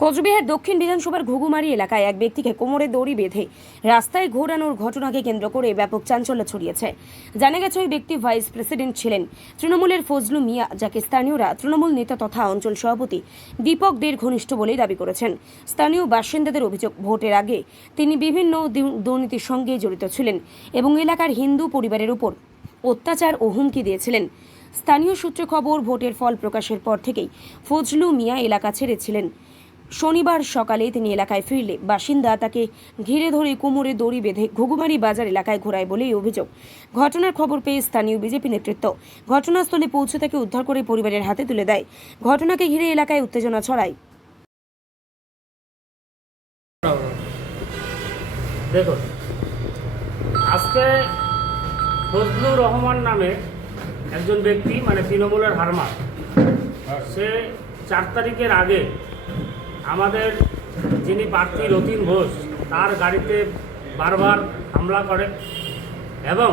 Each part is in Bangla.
কোচবিহার দক্ষিণ বিধানসভার ঘুঘুমারি এলাকায় এক ব্যক্তিকে কোমরে দড়ি বেঁধে রাস্তায় ঘোরানোর ঘটনাকে কেন্দ্র করে ব্যাপক চাঞ্চল্য ছড়িয়েছে। জানা গেছে ওই ব্যক্তি ভাইস প্রেসিডেন্ট ছিলেন তৃণমূলের ফজলু মিয়া, যাকে স্থানীয়রা তৃণমূল নেতা তথা অঞ্চল সভাপতি দীপক দের ঘনিষ্ঠ বলেই দাবি করেছেন। স্থানীয় বাসিন্দাদের অভিযোগ, ভোটের আগে তিনি বিভিন্ন দুর্নীতির সঙ্গে জড়িত ছিলেন এবং এলাকার হিন্দু পরিবারের উপর অত্যাচার ও হুমকি দিয়েছিলেন। স্থানীয় সূত্রে খবর, ভোটের ফল প্রকাশের পর থেকেই ফজলু মিয়া এলাকা ছেড়েছিলেন। শনিবার সকালে তিনি এলাকায় ফিরলে বাসিন্দা তাকে ঘিরে ধরে কোমরে দড়ি বেঁধে ঘুঘুমারি বাজার এলাকায় ঘোরায় বলেই অভিযোগ। ঘটনার খবর পেয়ে স্থানীয় বিজেপি নেতৃত্ব ঘটনাস্থলে পৌঁছে তাকে উদ্ধার করে পরিবারের হাতে তুলে দেয়। ঘটনাকে ঘিরে এলাকায় উত্তেজনা ছড়ায়। দেখুন, আজকে ফজলুর রহমান নামে একজন ব্যক্তি, মানে তৃণমূলের হারমার, সে 4 তারিখের আগে আমাদের যিনি প্রার্থী রতিন ঘোষ তার গাড়িতে বারবার হামলা করে এবং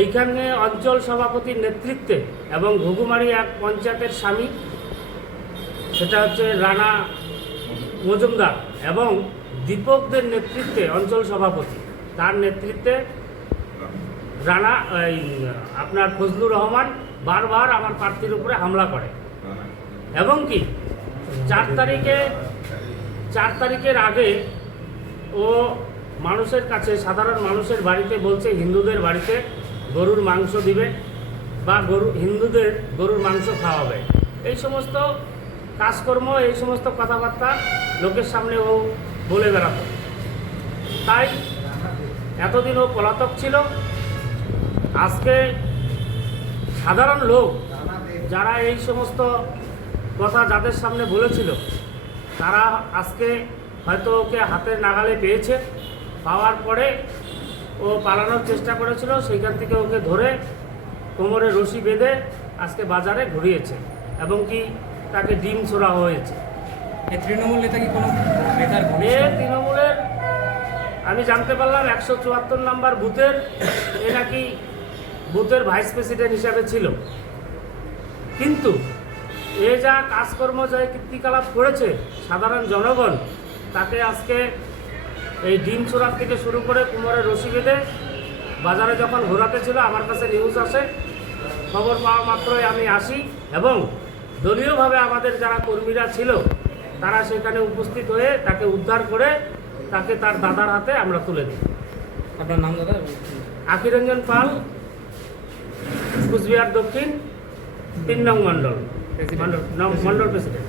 এইখানে অঞ্চল সভাপতির নেতৃত্বে এবং ঘুঘুমারি এক পঞ্চায়েতের স্বামী, সেটা হচ্ছে রানা মজুমদার, এবং দীপকদের নেতৃত্বে অঞ্চল সভাপতি, তার নেতৃত্বে রানা আপনার ফজলুর রহমান বারবার আমার প্রার্থীর উপরে হামলা করে এবং কি 4 তারিখের আগে ও মানুষের কাছে, সাধারণ মানুষের বাড়িতে বলছে হিন্দুদের বাড়িতে গরুর মাংস দিবে বা হিন্দুদের গরুর মাংস খাওয়াবে। এই সমস্ত কাজকর্ম, এই সমস্ত কথাবার্তা লোকের সামনে ও বলে বেড়াতো। তাই এতদিন ও পলাতক ছিল। আজকে সাধারণ লোক যারা এই সমস্ত কথা যাদের সামনে বলেছিল, তারা আজকে হয়তো ওকে হাতের নাগালে পেয়েছে। পাওয়ার পরে ও পালানোর চেষ্টা করেছিল, সেইখান থেকে ওকে ধরে কোমরে রশি বেঁধে আজকে বাজারে ঘুরিয়েছে এবং কি তাকে ডিম ছোড়া হয়েছে। এই তৃণমূল নেতা কি কোনো নেতার তৃণমূলের আমি জানতে পারলাম 174 নম্বর বুথের এ নাকি বুথের ভাইস প্রেসিডেন্ট হিসাবে ছিল, কিন্তু এ যা কাজকর্ম, যা কীর্তিকলাপ করেছে, সাধারণ জনগণ তাকে আজকে এই ডিম ছোড়ার থেকে শুরু করে কোমরে রশি বেঁধে বাজারে যখন ঘোরাতে ছিল, আমার কাছে নিউজ আসে, খবর পাওয়া মাত্রই আমি আসি এবং দলীয়ভাবে আমাদের যারা কর্মীরা ছিল তারা সেখানে উপস্থিত হয়ে তাকে উদ্ধার করে তাকে তার দাদার হাতে আমরা তুলে দিই। আপনার নাম দাদা? আখিরঞ্জন পাল, কুচবিহার দক্ষিণ 3 নং মণ্ডল প্রেসিডেন্ট।